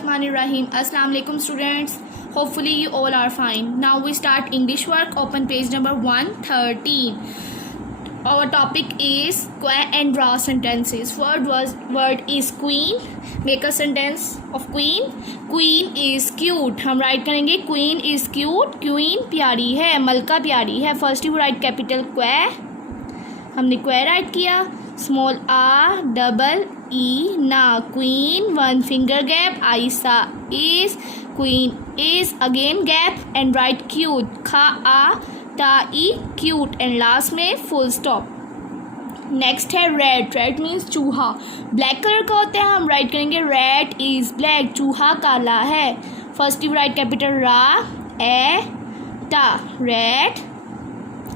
Bismillahirrahmanirrahim. Assalamu alaikum students. Hopefully you all are fine. Now we start English work. Open page number 113. Our topic is square and raw sentences. Word is queen. Make a sentence of queen. Queen is cute. हम write करेंगे queen is cute. Queen प्यारी है, मलका प्यारी है. First you write capital क्वे. हमने क्वे राइट किया. स्मॉल आ डबल ई ना. Queen one finger gap. Ayesha is. Queen is again gap and right cute. खा आ ता ई क्यूट एंड लास्ट में फुल स्टॉप. नेक्स्ट है रेड. रेड मीन्स चूहा. ब्लैक कलर का होता है, हम राइट करेंगे रेड इज ब्लैक. चूहा काला है. फर्स्ट यू राइट कैपिटल रा ए टा. रेड.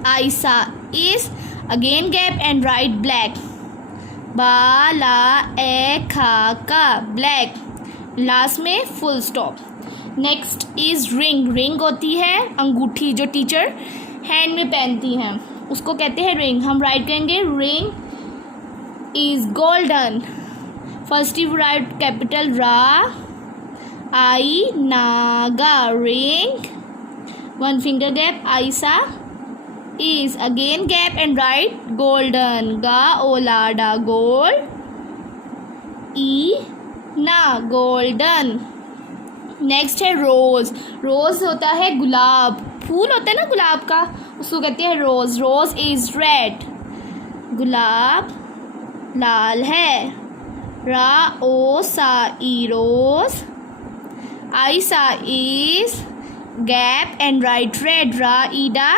आयशा is again gap and write black. बाला ए खा का ब्लैक. लास्ट में full stop. Next is ring. Ring होती है अंगूठी जो टीचर हैंड में पहनती हैं, उसको कहते हैं रिंग. हम राइट करेंगे ring is golden. First you write capital रा आई नागा. Ring one finger gap. आयशा is again gap and write golden. Ga olada gold e na golden. Next है रोज. रोज होता है गुलाब. फूल होता है ना गुलाब का, उसको कहते हैं रोज. रोज इज रेड. गुलाब लाल है. रा ओ सा ई रोज. आयशा is gap and write red. रा ईडा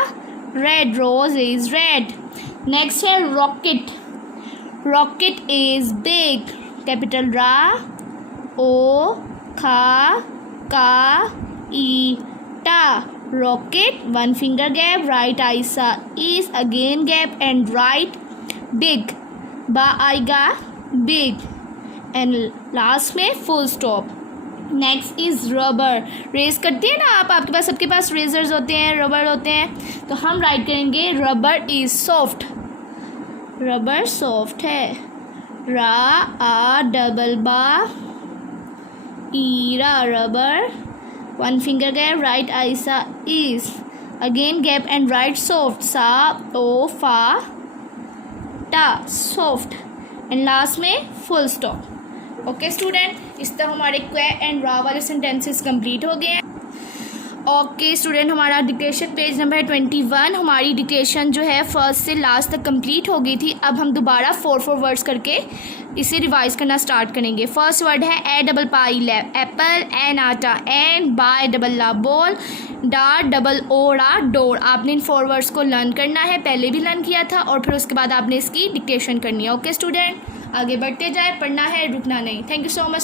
red. Rose is red. Next है rocket. Rocket is big. Capital ra o kha ka e ta. Rocket one finger gap. Right. Aisa is again gap and right big. Ba aiga big and last में full stop. Next is rubber. रेस करती है ना आप, आपके पास सबके पास razor's होते हैं, रबर होते हैं, तो हम राइट करेंगे rubber is soft. Rubber soft है. रा आ डबल बा ईरा rubber one finger gap. Right. आयशा is again gap and write soft. सा ओ फा टा सॉफ्ट एंड लास्ट में फुल स्टॉप. ओके स्टूडेंट, इस तरह हमारे क्वे एंड रा वाले सेंटेंसेस कंप्लीट हो गए हैं. ओके स्टूडेंट, हमारा डिक्टेशन पेज नंबर 21. हमारी डिक्टेशन जो है फर्स्ट से लास्ट तक कंप्लीट हो गई थी. अब हम दोबारा 4 वर्ड्स करके इसे रिवाइज करना स्टार्ट करेंगे. फर्स्ट वर्ड है ए डबल पाई ले एप्पल. एन आटा एन. बाय डबल ला बॉल. डा डबल ओड़ा डोर. आपने इन 4 वर्ड्स को लर्न करना है, पहले भी लर्न किया था, और फिर उसके बाद आपने इसकी डिक्टेशन करनी है. ओके स्टूडेंट, आगे बढ़ते जाए, पढ़ना है, रुकना नहीं. Thank you so much.